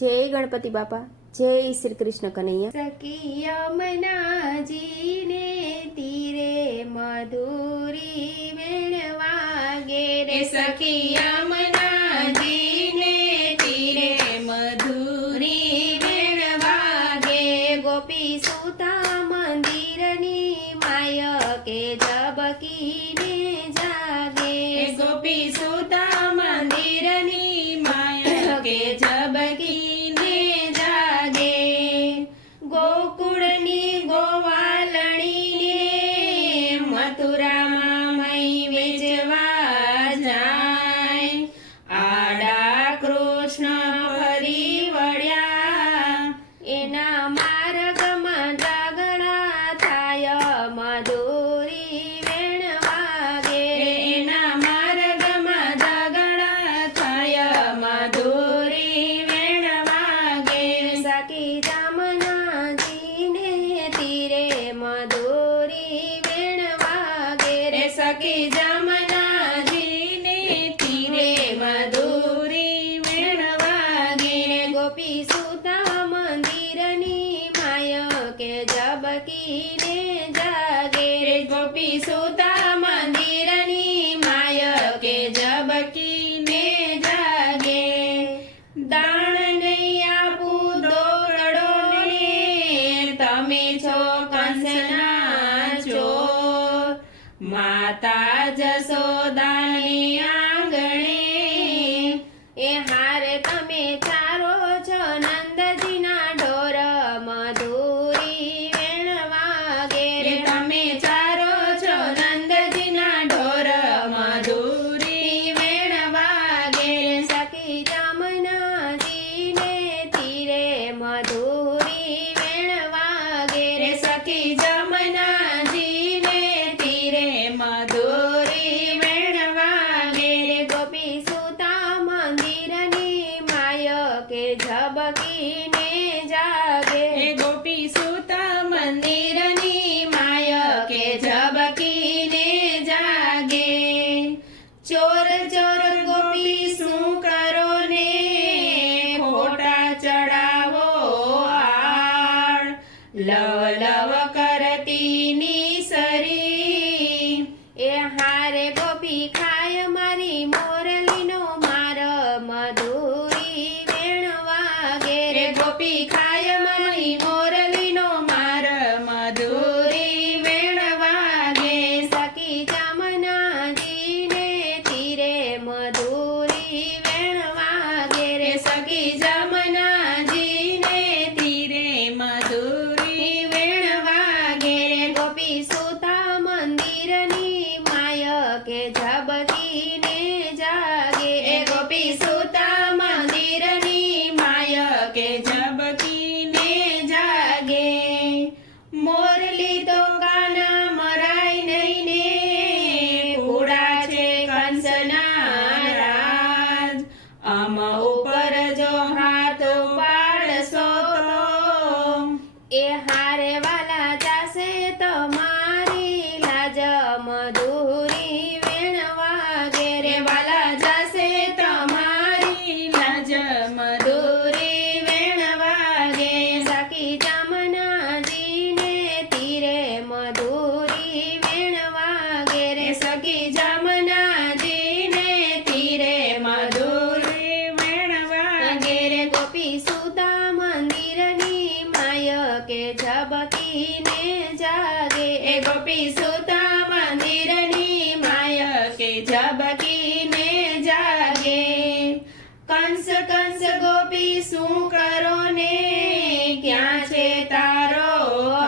જય ગણપતિ બાપા, જય શ્રી કૃષ્ણ કનૈયા। સખી યમુનાજીને તીરે મધુરી વેણ વાગે રે, સખી યમુનાજીને તીરે મધુરી વેણ વાગે। ગોપી સુતા મંદિરની માય કે ઝબકીને જાગે, ગોપી સુતા મંદિરની માય કે ઝબકીને જાગે। ગોકુળની ગોવાલણીને મથુરામાં મહી વેચવા જાય, આડા કૃષ્ણ ફરી વળ્યા, એના માર્ગમાં ઝઘડા થાય મધુરી વેણ વાગે, એના માર્ગમાં ઝઘડા થાય મધુરી વેણ વાગે। સખી જમનાજીને તીરે મધુરી વેણ વાગે રે, સખી જમનાજીને તીરે મધુરી વેણ વાગે। ગોપી સુતા મંદિરની માય કે ઝબકીને જાગે રે, ગોપી સુતા મંદિરની માય કે ઝબકીને જાગે। દાણ નહીં આપું દોરડો ને તમે છો કંસના ચોર, માતા જશોદાની આંગણે એ હારે તમે ચારો છો નંદજીના ઢોર મધુરી વેણ વાગે રે, તમે ચારો છો નંદજીના ઢોર મધુરી વેણ વાગે। સખી જમનાજીને તીરે મધુરી વેણ વાગે રે, સખી જમનાજીને તીરે મધુરી વેણ વાગે। ગોપી સુતા મંદિરની માય કે ઝબકીને જાગે, ગોપી સુતા મંદિરની માય કે ઝબકીને જાગે। ચોર ચોર ગોપી શું કરો ને ખોટા ચડાવો આળ, લવ લવ કરતી નિસરી એ હારે ગોપી ખાય મારી મોરલીનો માર મધુરી વેણ વાગે રે, ગોપી ખાય મારી મોરલીનો માર મધુરી વેણ વાગે। સખી જમનાજીને તીરે મધુરી વેણ વાગે રે, સખી જમનાજીને તીરે મધુરી વેણ વાગે। ગોપી સુતા મંદિરની માય કે ઝબકીને જાગે, ગોપી સુતા મંદિરની માય કે ઝબકીને જાગે। મોરલી તો કાના મરાય નહીં ને કુડા છે કંસના રાજ, આમ ઉપર જો હાથ પાડશો તો એ હારે વાલા જાશે તમારી લાજ મધુરી વેણ વાગે રે, વાલા જાશે તમારી લાજ મધુરી વેણ વાગે। સખી જમનાજીને તીરે મધુરી વેણ વાગે રે, સખી જમનાજીને તીરે મધુરી વેણ વાગે। ગોપી સુતા મંદિરની માય કે ઝબકીને જાગે, ગોપી સુતા મંદિરની માય કે ઝબકીને જાગે। કંસ કંસ ગોપી શું કરો ને ક્યાં છે તારો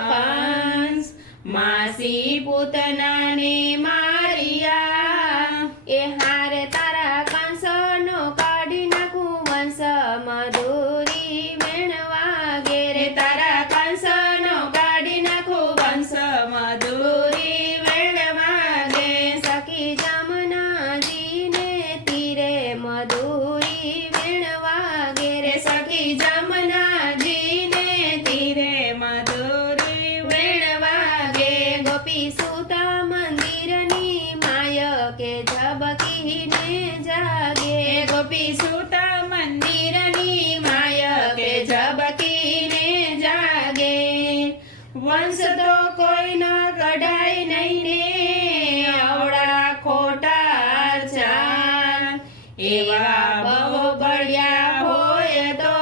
કંસ, માસી પૂતનાને માર્યા એ હારે તારા કંસનો કાઢી નાખું વંશ મધુરી વેણ વાગે રે, તારા કંસનો કાઢી નાખું વંશ મધુરી વેણ વાગે। સખી જમનાજીને તીરે મધુરી વેણ વાગે રે, સખી જમનાજીને તીરે મધુરી વેણ વાગે। ગોપી સુતા મંદિરની માય કે ઝબકીને જાગે, ગોપી સુતા મંદિરની માય વંશ તો કોઈ ન કઢાય નહીં ને અવળા ખોટા ચાર એવા બહુ બળ્યા હોય તો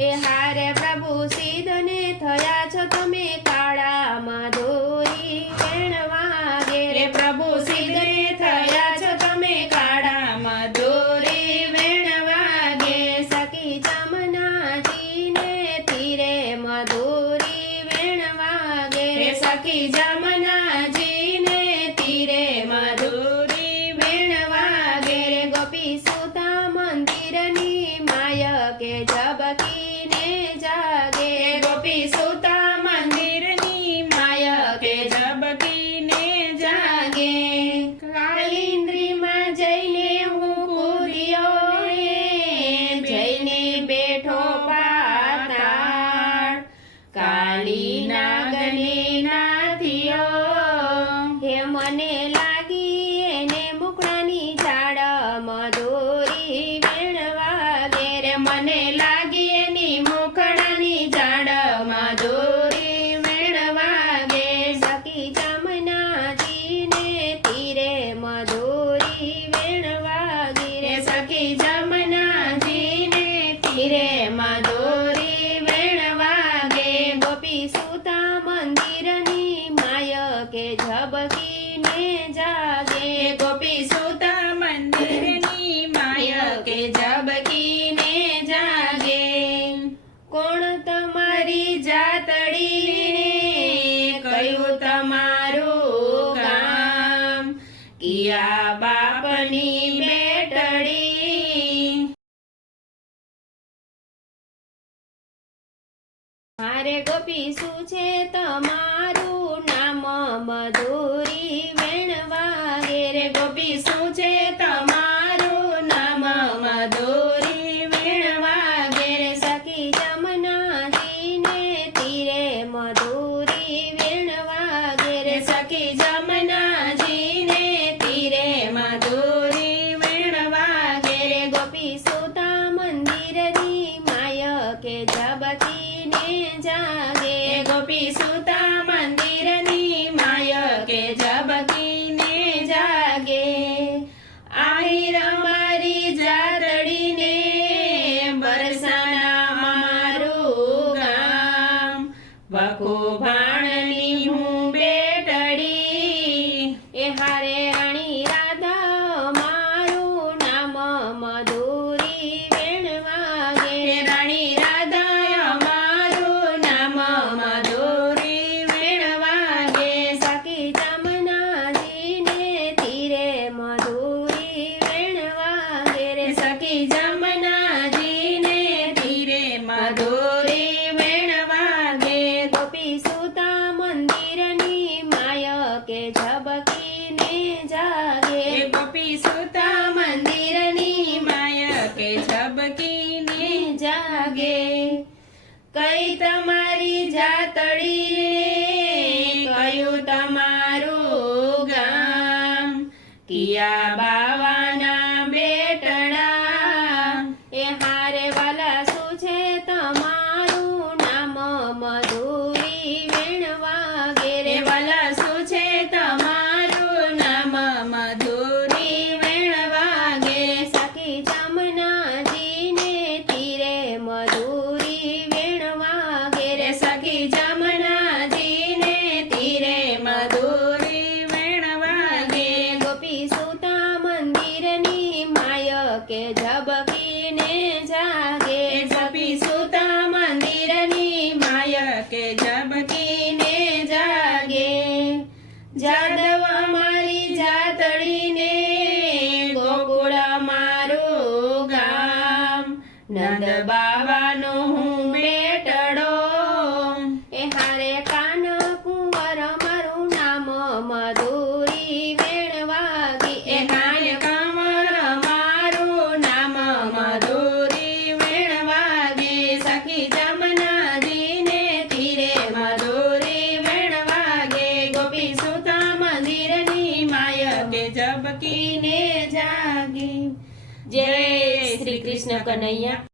એ હારે પ્રભુ સિદ્ધને થયા છો તમે કાળામાં દોરી વેણવા ઘેરે પ્રભુ સિદ્ધને થયા છો તમે કાળામાં દોરી વેણવા ગે સખી જમનાજીને તીરે મધુરી વેણવા ગે સખી જમનાજીને તીરે મધુરી વેણવા ગે ગોપી સુતા મંદિરની માય કે ઝબકીને જાગે ગોપી સુતા મંદિરની માય કે ઝબકીને જાગે કાલિંદ્રીમાં જઈને હું કૂદ્યો રે જઈને બેઠો પાતાળ કાળી નાગને નાથિયો હે મને લાગી એને મુકડાની ઝાડ મધુરી વેણવા ઘેરે મને લાગી એની મુખડાની ઝાડ મધુરી વેણવા ગે સખી જમનાજીને તીરે મધુરી વેણવા ગીરે સખી જમનાજીને તીરે મધુરી વેણવા ગે ગોપી સુતા મંદિરની માય કે ઝબકીને જાગે ગોપી સુતા મંદિરની માય કે ઝબકીને જાગે કોણ તમારી જાતડીને કયું તમારું ગામ કિયા બાપની બેટડી મારે ગોપી શું છે તમારું નામ મધુરી વેણવા ઘેરે ગોપી શું છે તમારું નામ મધુરી વેણવા ઘેરે સખી જમનાજીને તીરે મધુરી વેણવા ઘેરે સખી જમનાજીને તીરે મધુરી વેણવા ઘેરે ગોપી સુતા મંદિરની માય કે ઝબકીને જાગે ગોપી સુતા મંદિરની માય કે ઝબકીને જાગે આહિર મારી જાતડીને બરસાના મારું ગામ વખો ભાણની હું બેટડી એ હારે રાણી રાધા મારું નામ મધુરી વેણવા ગે રાણી રાધા મારું નામ મધુરી વેણવા ગે સખી જમનાજીને તીરે મધુરી વેણવા ગે રે સખી જમનાજીને તીરે મધુરી વેણવા ગે ગોપી સુતા મંદિરની માય કે ઝબકીને જાગે ગોપી સુતા મંદિરની માય કે ઝબકીને જાગે કઈ તમારી જાતડીને કયું તમારું ગામ કિયા બાવાના બેટડા એ હારે વાલા શું છે તમારું નામ મધુરી વેણવા ઘેરે વાલા શું છે તમારું નામ મધુરી વેણવા ઘેરે સખી જમનાજીને તીરે મધુરી વેણવા ઘેરે સખી જમનાજીને તીરે મધુરી વેણવા ઘેરે ગોપી સુતા મંદિરની માય કે ઝબકીને જાગે ગોપી સુતા મંદિરની માય કે ઝબકીને જાગે જાદવ મારી જાતડીને ગોકુળ મારું ગામ નંદ બાવાનો હું બેટડો એ હારે કાન કુંવર મારું નામ મધુરી વેણવા ગે એ કાન કુંવર મારું નામ મધુરી વેણવા ગે સખી જમનાજીને તીરે મધુરી વેણવા ગે ગોપી સુતા મંદિરની માય કે ઝબકીને જાગે જય શ્રી કૃષ્ણ કનૈયા